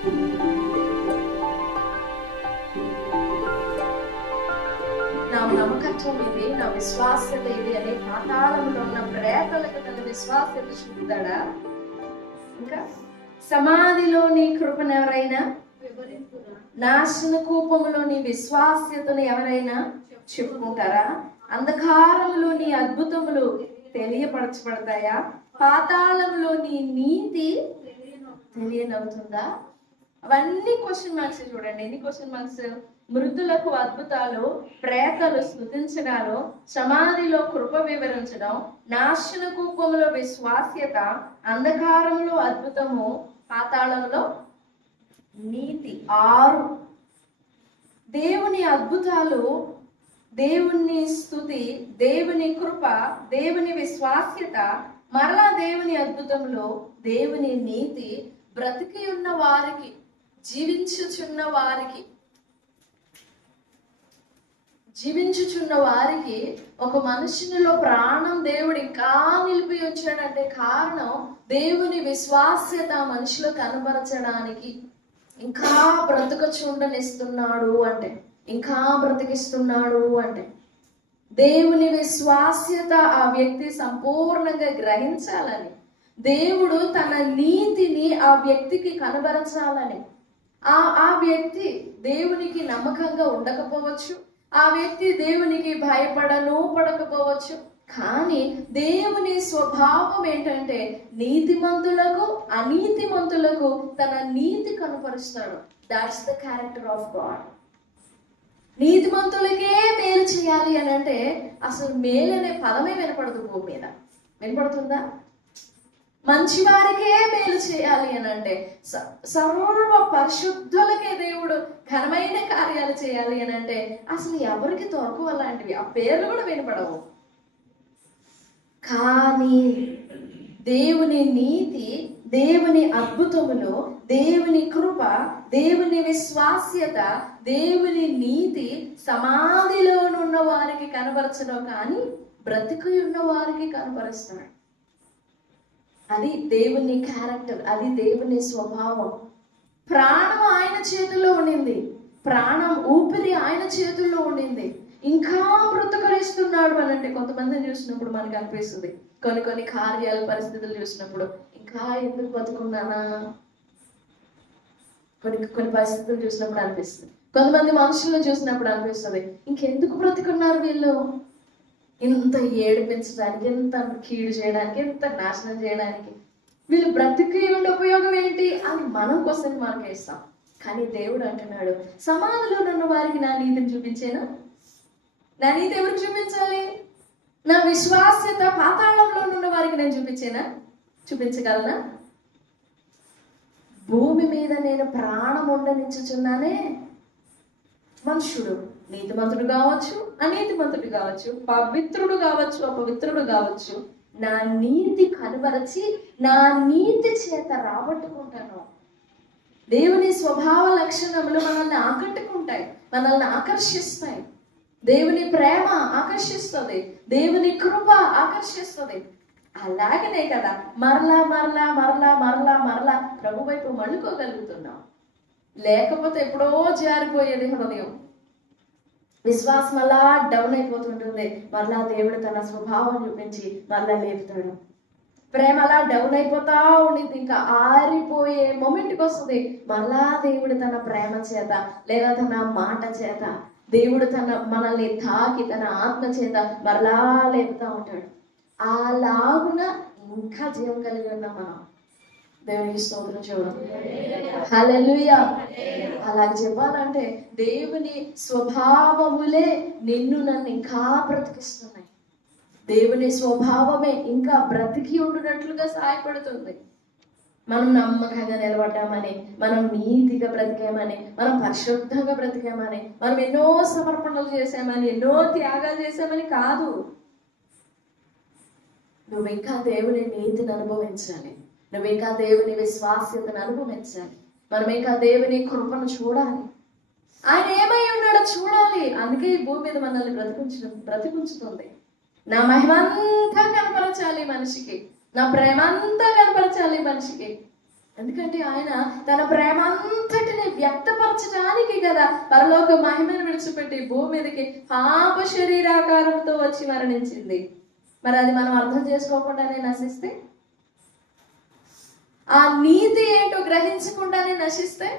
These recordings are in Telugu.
నా నమ్మకత్వం ఇది, నా విశ్వాస్యత ఇది అని పాతాళంలో ఉన్న ప్రేతలకు తన విశ్వాస్యత చూపుతాడా? ఇంకా సమాధిలోని కృపను ఎవరైనా నాశన కూపములోని విశ్వాస్యతను ఎవరైనా చెప్పుకుంటారా? అంధకారంలోని అద్భుతములు తెలియపరచబడతాయా? పాతాళంలోని నీతి తెలియనవుతుందా? అవన్నీ క్వశ్చన్ మార్క్స్. చూడండి ఎన్ని క్వశ్చన్ మార్క్స్. మృతులకు అద్భుతాలు, ప్రేతలు స్తుతించడాలు, సమాధిలో కృప వివరించడం, నాశన కూపంలో విశ్వాస్యత, అంధకారంలో అద్భుతము, పాతాళంలో నీతి. 6 దేవుని అద్భుతాలు, దేవుని స్తుతి, దేవుని కృప, దేవుని విశ్వాస్యత, మరలా దేవుని అద్భుతంలో దేవుని నీతి. బ్రతికి ఉన్న వారికి, జీవించుచున్న వారికి ఒక మనుషునిలో ప్రాణం దేవుడు ఇంకా నిలిపి ఉంచాడంటే కారణం దేవుని విశ్వాస్యత మనిషిలో కనబరచడానికి. ఇంకా బ్రతకచుండనిస్తున్నాడు అంటే, ఇంకా బ్రతికిస్తున్నాడు అంటే దేవుని విశ్వాస్యత ఆ వ్యక్తి సంపూర్ణంగా గ్రహించాలని, దేవుడు తన నీతిని ఆ వ్యక్తికి కనబరచాలని. ఆ వ్యక్తి దేవునికి నమ్మకంగా ఉండకపోవచ్చు, ఆ వ్యక్తి దేవునికి పడకపోవచ్చు, కానీ దేవుని స్వభావం ఏంటంటే నీతిమంతులకు అనీతిమంతులకు తన నీతి కనపరుస్తాడు. That's the character of God. నీతిమంతులకే మేలు చేయాలి అని అంటే అసలు మేలు అనే పదమే వినపడదు భూమి మీద. వినపడుతుందా? మంచివారికే మేలు చేయాలి అని అంటే, సర్వ పరిశుద్ధులకే దేవుడు ఘనమైన కార్యాలు చేయాలి అని అంటే అసలు ఎవరికి దొరకవు అలాంటివి. ఆ పేర్లు కూడా వినపడవు. కానీ దేవుని నీతి, దేవుని అద్భుతములు, దేవుని కృప, దేవుని విశ్వాస్యత, దేవుని నీతి సమాధిలోనున్న వారికి కనపరచడం, కానీ బ్రతికి ఉన్న వారికి కనపరుస్తాడు. అది దేవుని క్యారెక్టర్, అది దేవుని స్వభావం. ప్రాణం ఆయన చేతుల్లో ఉండింది, ప్రాణం ఊపిరి ఆయన చేతుల్లో ఉండింది, ఇంకా బ్రతకరిస్తున్నాడు అని అంటే కొంతమందిని చూసినప్పుడు మనకు అనిపిస్తుంది. కొన్ని కార్యాలు, పరిస్థితులు చూసినప్పుడు ఇంకా ఎందుకు బతుకున్నానా, కొన్ని పరిస్థితులు చూసినప్పుడు అనిపిస్తుంది. కొంతమంది మనుషులను చూసినప్పుడు అనిపిస్తుంది ఇంకెందుకు బ్రతుకున్నారు వీళ్ళు, ఇంత ఏడిపించడానికి, ఎంత కీడు చేయడానికి, ఎంత నాశనం చేయడానికి, వీళ్ళు బ్రతికి ఉండే ఉపయోగం ఏంటి అని మనం కోసం మనకేస్తాం. కానీ దేవుడు అంటున్నాడు, సమాధిలో ఉన్న వారికి నా నీతిని చూపించాను. నా నీతి ఎవరికి చూపించాలి? నా విశ్వాస్యత పాతాళంలో ఉన్న వారికి నేను చూపించగలనా? భూమి మీద నేను ప్రాణం ఉండనిచ్చుచున్నానే. మనుషుడు నీతిమంతుడు కావచ్చు, అనీతిమంతుడు కావచ్చు, పవిత్రుడు కావచ్చు, అపవిత్రుడు కావచ్చు, నా నీతి కనబరచి నా నీతి చేత రాబట్టుకుంటాను. దేవుని స్వభావ లక్షణములు మనల్ని ఆకట్టుకుంటాయి, మనల్ని ఆకర్షిస్తాయి. దేవుని ప్రేమ ఆకర్షిస్తుంది, దేవుని కృప ఆకర్షిస్తుంది. అలాగనే కదా మరలా మరలా మరలా మరలా మరలా ప్రభు వైపు మళ్ళుకోగలుగుతున్నాం. లేకపోతే ఎప్పుడో జారిపోయేది హృదయం. విశ్వాసం అలా డౌన్ అయిపోతుంటుంది. మరలా దేవుడు తన స్వభావం చూపించి మరలా లేపుతాడు. ప్రేమ అలా డౌన్ అయిపోతా ఉండింది, ఇంకా ఆరిపోయే మొమెంట్కి వస్తుంది. మరలా దేవుడు తన ప్రేమ చేత లేదా తన మాట చేత, దేవుడు మనల్ని తాకి తన ఆత్మ చేత మరలా లేపుతా ఉంటాడు. అలాగున ఇంకా జీవం కలిగి ఉన్నాం మనం. దేవునికి స్తోత్రం. చూడండి, హల్లెలూయా. అలాగే చెప్పాలంటే దేవుని స్వభావములే నన్ను ఇంకా బ్రతికిస్తున్నాయి. దేవుని స్వభావమే ఇంకా బ్రతికి ఉండునట్లుగా సహాయపడుతుంది. మనం నమ్మకంగా నిలబడ్డామని, మనం నీతిగా బ్రతికామని, మనం పరిశుద్ధంగా బ్రతికామని, మనం ఎన్నో సమర్పణలు చేశామని, ఎన్నో త్యాగాలు చేశామని కాదు. నువ్వు ఇంకా దేవుని నీతిని అనుభవించాలి, నువ్వు ఇంకా దేవుని విశ్వాస్యతను అనుభవించాలి, మనం ఇంకా దేవుని కృపను చూడాలి. ఆయన ఏమై ఉన్నాడో చూడాలి. అందుకే ఈ భూమి మీద మనల్ని బ్రతికుంచుతుంది. నా మహిమంతా కనపరచాలి మనిషికి, నా ప్రేమంతా కనపరచాలి మనిషికి. ఎందుకంటే ఆయన తన ప్రేమ అంతటిని వ్యక్తపరచడానికి కదా పరలోక మహిమను విడిచిపెట్టి భూమి మీదకి పాప శరీరాకారంతో వచ్చి మరణించింది. మరి అది మనం అర్థం చేసుకోకుండానే నశిస్తే, ఆ నీతి ఏంటో గ్రహించకుండానే నశిస్తే,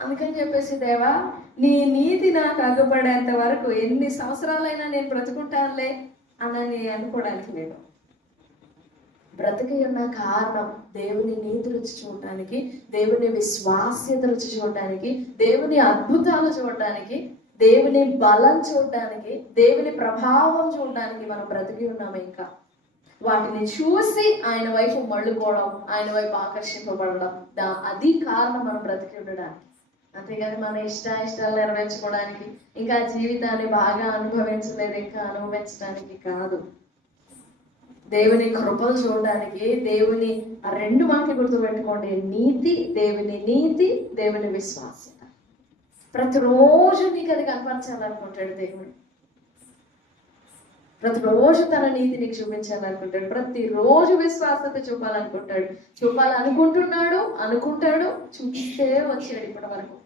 అందుకని చెప్పేసి దేవా నీ నీతి నాకు అగ్గుపడేంత వరకు ఎన్ని సంవత్సరాలైనా నేను బ్రతుకుంటానులే అని అనుకోవడానికి లేదు. బ్రతికి ఉన్న కారణం దేవుని నీతి రుచి చూడటానికి, దేవుని విశ్వాస్యత రుచి చూడటానికి, దేవుని అద్భుతాలు చూడటానికి, దేవుని బలం చూడటానికి, దేవుని ప్రభావం చూడటానికి మనం బ్రతికి ఉన్నాము. ఇంకా వాటిని చూసి ఆయన వైపు మళ్ళుకోవడం, ఆయన వైపు ఆకర్షింపబడడం, అది కారణం మనం బ్రతికి ఉండడానికి. అంతేగాని మన ఇష్టాలు నెరవేర్చుకోవడానికి, ఇంకా జీవితాన్ని బాగా అనుభవించలేదు ఇంకా అనుభవించడానికి కాదు. దేవుని కృపలు చూడడానికి, దేవుని ఆ రెండు మాటలు గుర్తుపెట్టుకోండి, నీతి, దేవుని విశ్వాస్యత. ప్రతిరోజు నీకు అది కనపరచాలనుకుంటాడు దేవుడు. ప్రతిరోజు తన నీతి నీకు చూపించాలనుకుంటాడు. ప్రతిరోజు విశ్వాసత అనుకుంటాడు, చూపిస్తే వచ్చాడు ఇప్పటి వరకు.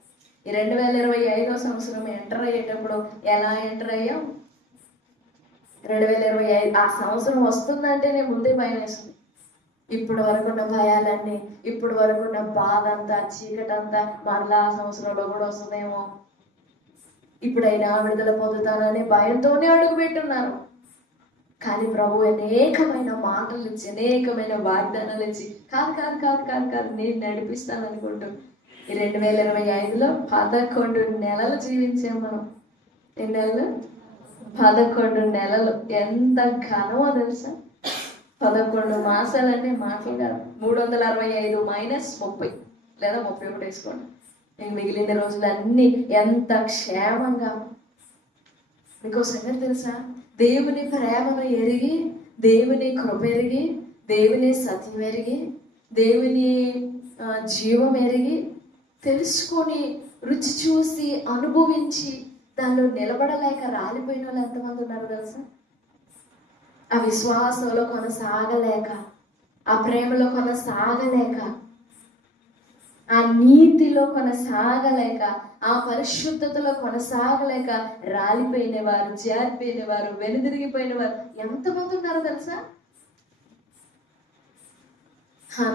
ఈ 2025వ సంవత్సరం ఎంటర్ అయ్యేటప్పుడు ఎలా ఎంటర్ అయ్యాం? 2025 ఆ సంవత్సరం వస్తుందంటేనే ముందే భయం వేస్తుంది. ఇప్పుడు వరకు ఉన్న భయాలన్నీ, ఇప్పుడు వరకు ఉన్న బాధ అంతా, చీకటంతా మరలా ఆ సంవత్సరంలో కూడా వస్తుందేమో, ఇప్పుడైనా విడుదల పొందుతానని భయంతోనే అడుగు పెట్టున్నారు. కానీ ప్రభు అనేకమైన మాటలు ఇచ్చి, అనేకమైన వాగ్దానాలు ఇచ్చి కాదు నేను నడిపిస్తాను అనుకుంటూ ఈ 2025లో 11 నెలలు జీవించాం మనం. ఎన్ని నెలలు? 11 నెలలు. ఎంత ఘనమో తెలుసా? 11 మాసాలంటే మాటలు కాదు. 365 మైనస్ 30 లేదా 31 వేసుకోండి. మిగిలిన రోజులన్నీ ఎంత క్షేమంగా. మీకు సంగతి తెలుసా? దేవుని ప్రేమను ఎరిగి, దేవుని కృప ఎరిగి, దేవుని సత్యం ఎరిగి, దేవుని జీవం ఎరిగి, తెలుసుకొని, రుచి చూసి, అనుభవించి దానిలో నిలబడలేక రాలిపోయిన వాళ్ళు ఎంతమంది ఉన్నారు తెలుసా? ఆ విశ్వాసంలో కొనసాగలేక, ఆ ప్రేమలో కొనసాగలేక, ఆ నీతిలో కొనసాగలేక, ఆ పరిశుద్ధతలో కొనసాగలేక రాలిపోయిన వారు, జారిపోయిన వారు, వెనుదిరిగిపోయిన వారు ఎంతమంది ఉన్నారు తెలుసా?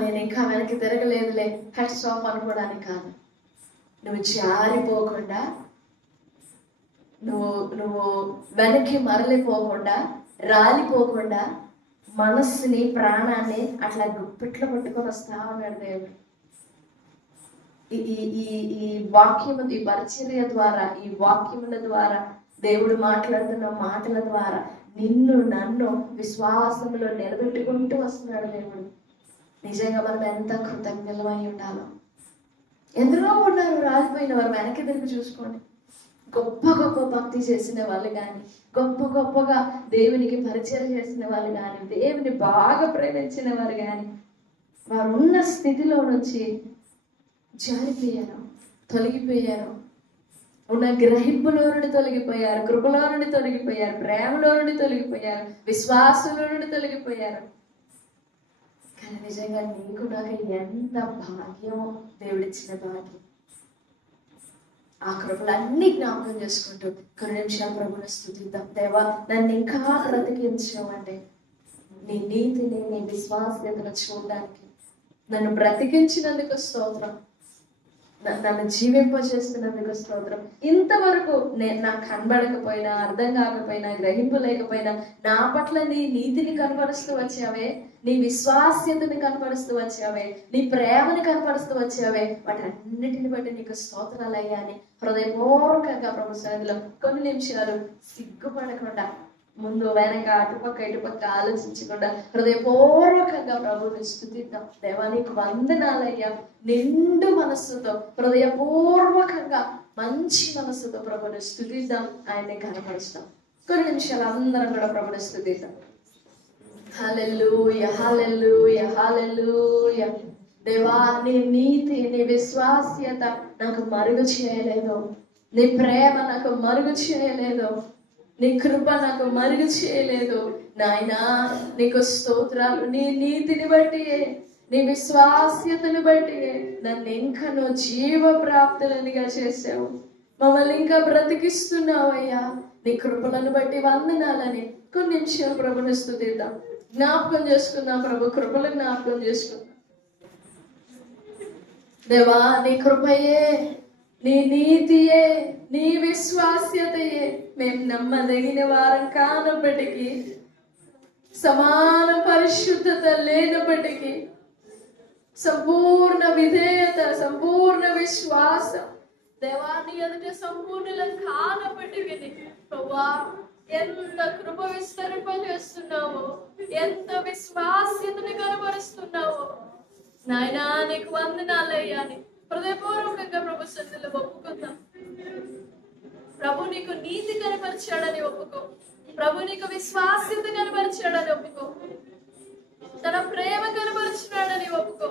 నేను ఇంకా వెనక్కి తిరగలేదులే, హెడ్స్ ఆఫ్ అనుకోవడానికి కాదు. నువ్వు జారిపోకుండా, నువ్వు వెనక్కి మరలిపోకుండా, రాలిపోకుండా మనస్సుని, ప్రాణాన్ని అట్లా గుప్పిట్లో పట్టుకొని వస్తా ఉన్నాడు దేవుడు. ఈ వాక్యము, ఈ పరిచర్య ద్వారా, ఈ వాక్యముల ద్వారా, దేవుడు మాట్లాడుతున్న మాటల ద్వారా నిన్ను నన్ను విశ్వాసంలో నిలబెట్టుకుంటూ వస్తున్నాడు దేవుడు. నిజంగా మనం ఎంత కృతజ్ఞలమై ఉండాలో. ఎందరో ఉన్నారు రాలిపోయిన వారు, వెనక్కి తిరిగి చూసుకోండి. గొప్ప భక్తి చేసిన వాళ్ళు కానీ, గొప్పగా దేవునికి పరిచయం చేసిన వాళ్ళు కానీ, దేవుని బాగా ప్రేమించిన వారు కానీ, వారు ఉన్న స్థితిలో నుంచి జారిపోయారు, తొలగిపోయారు. ఉన్న గ్రహింపులో నుండి తొలగిపోయారు, కృపలో నుండి తొలగిపోయారు, ప్రేమలో నుండి తొలగిపోయారు, విశ్వాసంలో నుండి తొలగిపోయారు. కానీ నిజంగా నీకు నాకు ఎంత భాగ్యమో, దేవుడిచ్చిన భాగ్యం. ఆ కృపలన్నీ జ్ఞాపకం చేసుకుంటూ కొన్ని నిమిషాలు ప్రభుని స్తుతిద్దాం. దేవా, నన్ను ఇంకా బ్రతికించమంటే నీ నీతిని, నీ విశ్వాసతను చూడడానికి నన్ను బ్రతికించినందుకు స్తోత్రం, నన్ను జీవింపజేస్తున్నందుకు స్తోత్రం. ఇంతవరకు నాకు కనబడకపోయినా, అర్థం కాకపోయినా, గ్రహింపు లేకపోయినా నా పట్ల నీ నీతిని కనపరుస్తూ వచ్చావే, నీ విశ్వాస్యతని కనపరుస్తూ వచ్చావే, నీ ప్రేమని కనపరుస్తూ వచ్చావే, వాటన్నిటిని బట్టి నీకు స్తోత్రాలు అయ్యా అని హృదయపూర్వకంగా ప్రభు సన్నిధిలో కొన్ని నిమిషాలు సిగ్గుపడకుండా, ముందు వెనక అటుపక్క ఇటుపక్క ఆలోచించకుండా హృదయపూర్వకంగా ప్రభుని స్తుతిద్దాం. దేవా, నీకు వందనాలయ్యా. నిండు మనస్సుతో, హృదయపూర్వకంగా, మంచి మనస్సుతో ప్రభుని స్తుతిద్దాం, ఆయన్ని కనపరుస్తాం. కొన్ని నిమిషాలు అందరం కూడా ప్రభుని స్తుతిద్దాం. హల్లెలూయా, హల్లెలూయా, హల్లెలూయా. దేవా, నీ నీతి, నీ విశ్వాస్యత నాకు మరుగు చేయలేదు, నీ ప్రేమ నాకు మరుగు చేయలేదు, నీ కృప నాకు మరుగు చేయలేదు. నాయనా, నీకు స్తోత్రాలు. నీ నీతిని బట్టి, నీ విశ్వాస్యతను బట్టి నన్ను ఇంకా నువ్వు జీవ ప్రాప్తులనిగా చేసావు. మమ్మల్ని ఇంకా బ్రతికిస్తున్నావయ్యా. నీ కృపలను బట్టి వందనాలని కొన్ని నిమిషాలు ప్రభుని స్తుతిద్దాం. జ్ఞాపకం చేసుకున్నా ప్రభు, కృపలు జ్ఞాపకం చేసుకున్నా. దేవా, నీ కృపయే, నీ నీతియే, నీ విశ్వాస్యతయే మేము నమ్మదగిన వారం కానప్పటికీ, సమాన పరిశుద్ధత లేనప్పటికీ, సంపూర్ణ విధేయత, సంపూర్ణ విశ్వాసం దేవాన్ని ఎదుట సంపూర్ణులం కానప్పటికీ ప్రభువా, ఎంత కృప విస్తరింపజేస్తున్నావో, ఎంత విశ్వాస్యతని కనబరుస్తున్నావో నాయనా, నీకు వందనాలయ్యా అని హృదయపూర్వకంగా ప్రభు సన్నిధిలో ఒప్పుకుందాం. ప్రభు నీకు నీతి కనపరిచాడని ఒప్పుకో. ప్రభు నీకు విశ్వాస్యత కనపరిచాడని ఒప్పుకో. తన ప్రేమ కనపరిచినాడని ఒప్పుకో.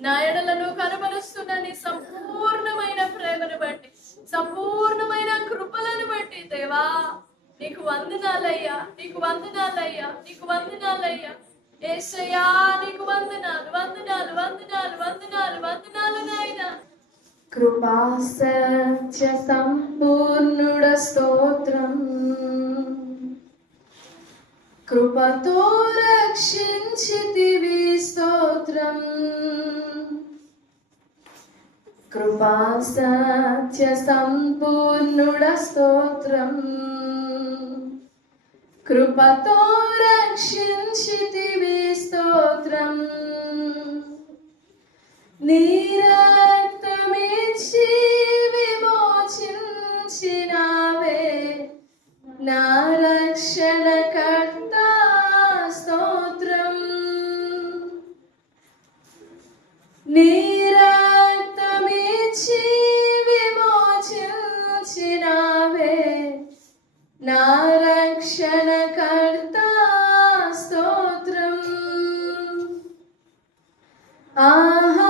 నా ఎడలను కనబరుస్తున్న నీ సంపూర్ణమైన ప్రేమను బట్టి, సంపూర్ణమైన కృపలను బట్టి దేవా నీకు వందనాలయ్యా, నీకు వందనాలయ్యా, నీకు వందనాలయ్యా. యేసయ్యా నీకు వందనాలు, వందనాలు, వందనాలు, వందనాలు, వందనాలు నాయనా. కృపా సత్య సంపూర్ణుడ స్తోత్రం, కృపతో రక్షించితివి స్తోత్రం. కృపా సత్య సంపూర్ణుడ స్తోత్రం, కృపతో రక్షించితివి స్తోత్రం. నీ రక్తమిచ్చి విమోచించినావే నా రక్షణకర్త స్తోత్రం. నీ రక్తమిచ్చి విమోచించినావే నా రక్షణకర్త స్తోత్రం. ఆహా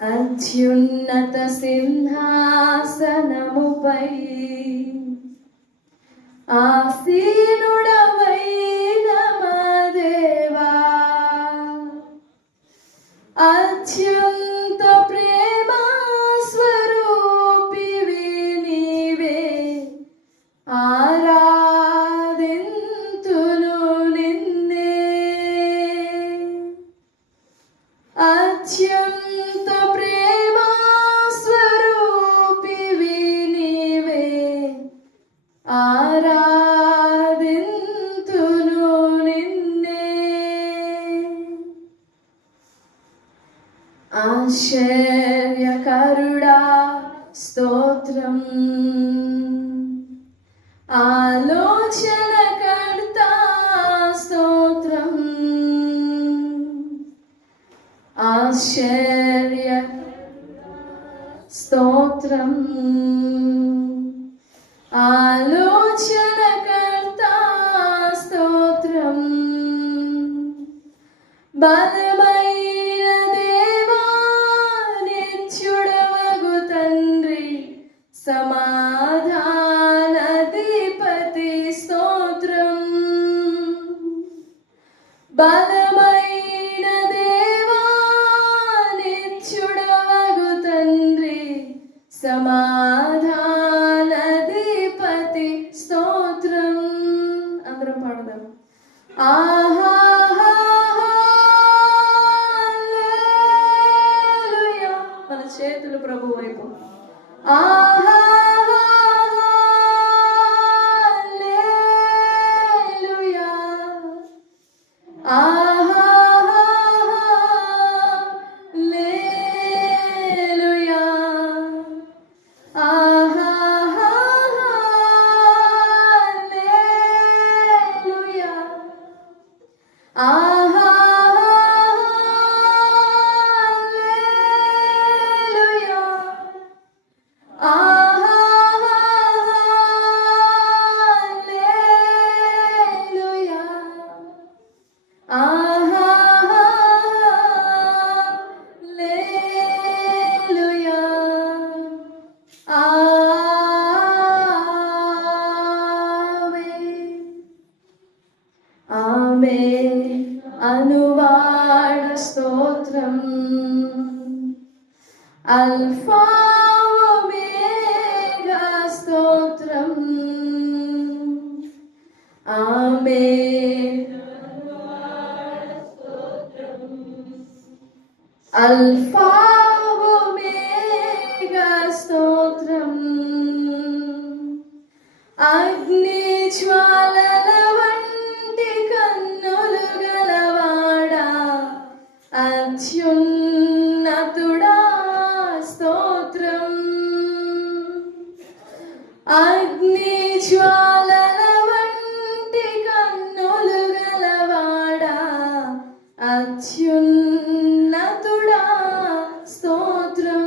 అత్యున్నత సింహాసనముపై ఆసీనుడవైన మా దేవా, అత్యంత ప్రేమ స్వరూపివి నీవే, ఆరాధింతును నిన్నే. అత్యంత ప్రేమ స్వరూపివి నీవే, ఆరాధింతును నిన్నే. ఆశ్చర్యకరుడా స్తోత్రం, ఆలోచనకర్త స్తోత్రం. ఆశ్చర్య స్తోత్రం, ఆలోచనకర్త స్తోత్రం. బలమైన దేవా, నిత్యుడవగు తండ్రి, సమాధానాధిపతి స్తోత్రం. బలమైన దేవా, నిత్యుడవగు తండ్రి, సమాధానాధిపతి స్తోత్రం. అందరం పాడదాం. ఆహా హల్లెలూయా, హల్లెలూయా, ఆమె అనువాడ స్తోత్రం, అల్ఫా ఒమేగా స్తోత్రం. ఆమె అల్ఫా ఒమేగా స్తోత్రం. అగ్ని జ్వాలల వంటి కన్నులు గలవాడా, అత్యున్నతుడా స్తోత్రం. అగ్ని జ్వాలల వంటి కన్నులు గలవాడా, అత్యున్నతుడా స్తోత్రం.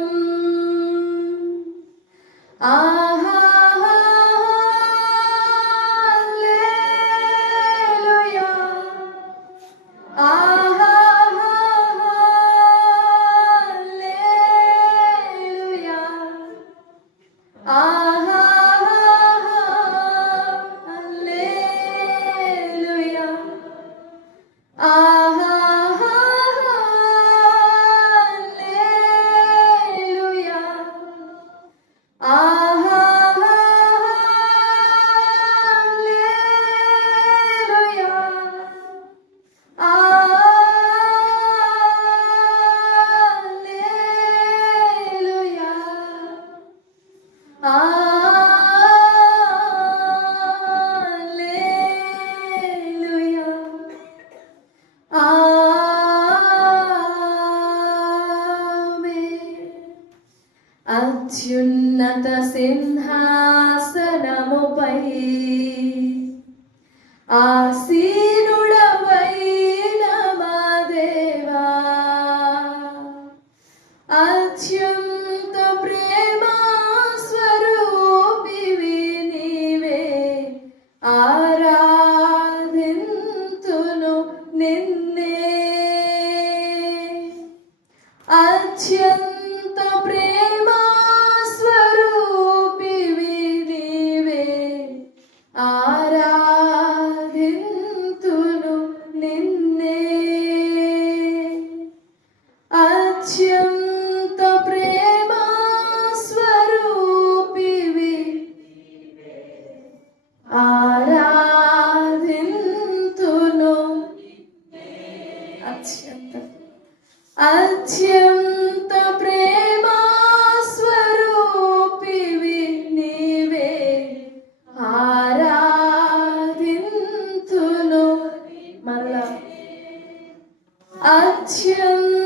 హల్లెలూయా, హల్లెలూయా, హల్లెలూయా, హల్లెలూయా, హల్లెలూయా, హల్లెలూయా, హల్లెలూయా, ఆమేన్. అత్యున్నత సింహాసనముపై ఆసీనుడవైన మా దేవా, అత్యంత ప్రేమా స్వరూపివి నీవే, ఆరాధింతును నిన్నే. అత్యంత ప్రేమా స్వరూపివి నీవే, ఆరాధింతును నిన్నే. అత్యంత ప్రేమా స్వరూపివి, ఆరాధింతును. అత్యంత ప్రేమా స్వరూపివి నీవే, ఆరాధింతును. మరలా అత్యంత